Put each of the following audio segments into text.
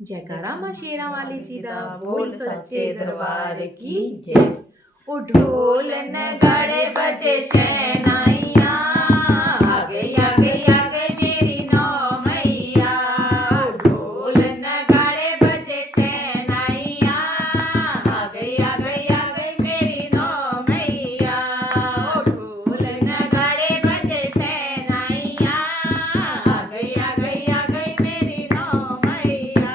जयकारा माँ शेरा वाली जी दा, बोल सच्चे दरबार की जय। ओ ढोल नगाड़े बजे शहनाइयाँ, आ गई आ गई आ गई मेरी नौ मैया। ढोल नगाड़े बजे शहनाइयाँ, आ गई आ गई आ गई मेरी नौ मैया। ढोल नगाड़े बजे शहनाइयाँ, आ गई आ गई आ गई मेरी नौ मैया।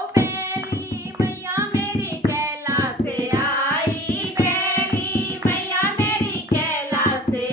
ओ बेली मैया मेरी कैलाश से आई, बेली मैया मेरी कैलाश से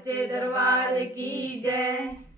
सच्चे दरबार की जय।